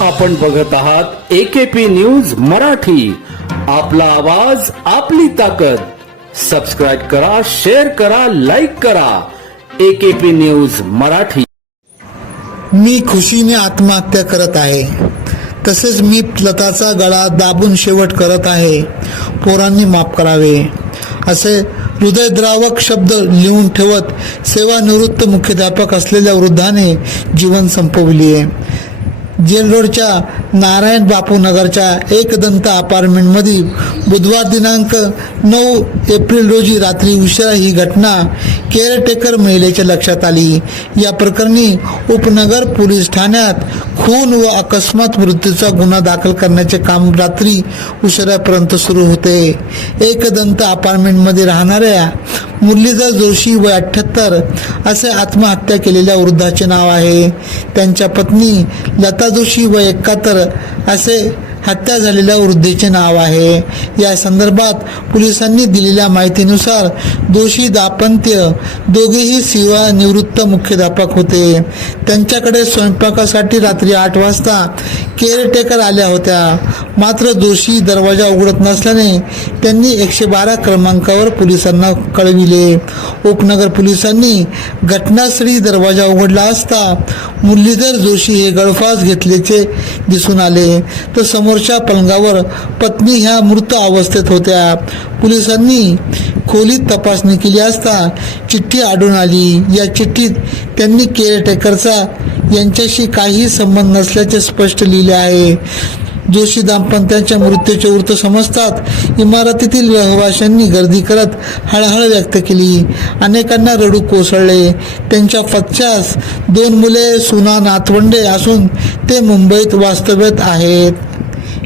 आपण बघत आहात एकेपी न्यूज मराठी. आपला आवाज आपली ताकद. सबस्क्राईब करा शेअर करा लाईक करा. AKP news Marathi. मी खुशीने आत्महत्या करत आहे. तसेच मी लताचा गळा दाबून शेवट करत आहे. पोरांनी माफ करावे. असे हृदयद्रावक शब्द लिहून ठेवत सेवानिवृत्त मुख्याध्यापक असलेल्या वृद्धाने जीवन संपवली आहे जेल रोडच्या नारायण बापू नगरच्या एकदंत अपार्टमेंटमध्ये बुधवार दिनांक नऊ एप्रिल रोजी रात्री उशिरा ही घटना केअरटेकर महिलेच्या लक्षात आली. या प्रकरणी उपनगर पोलीस ठाण्यात खून व अकस्मात मृत्यूचा गुन्हा दाखल करण्याचे काम रात्री उशिरापर्यंत सुरू होते. एकदंत अपार्टमेंटमध्ये राहणाऱ्या मुरलीधर जोशी व अठ्ठ्याहत्तर असे आत्महत्या केलेल्या वृद्धाचे नाव आहे. त्यांच्या पत्नी लता जोशी व एकाहत्तर असे हत्या झालेल्या वृद्धेचे नाव आहे. या संदर्भात पोलिसांनी दिलेल्या माहितीनुसार दोषी दाम्पत्य दोघेही सेवानिवृत्त मुख्याध्यापक होते. त्यांच्याकडे स्वयंपाकासाठी रात्री आठ वाजता केअरटेकर आल्या होत्या. मात्र दोषी दरवाजा उघडत नसल्याने त्यांनी एकशे बारा क्रमांकावर पोलिसांना कळविले. उपनगर पोलिसांनी घटनास्थळी दरवाजा उघडला असता मुरलीधर जोशी हे गळफास घेतल्याचे दिसून आले. तर समोरच्या पलंगावर पत्नी ह्या मृत अवस्थेत होत्या. पोलिसांनी खोलीत तपासणी केली असता चिठ्ठी आढळून आली. या चिठ्ठीत त्यांनी केअरटेकरचा यांच्याशी काही संबंध नसल्याचे स्पष्ट लिहिले आहे. जोशी दाम्पत्यांच्या मृत्यूचे वृत्त समजतात इमारतीतील रहिवाशांनी गर्दी करत हळहळ व्यक्त केली. अनेकांना रडू कोसळले. त्यांच्या पश्चास दोन मुले सुना नातवंडे असून ते मुंबईत वास्तव्यात आहेत.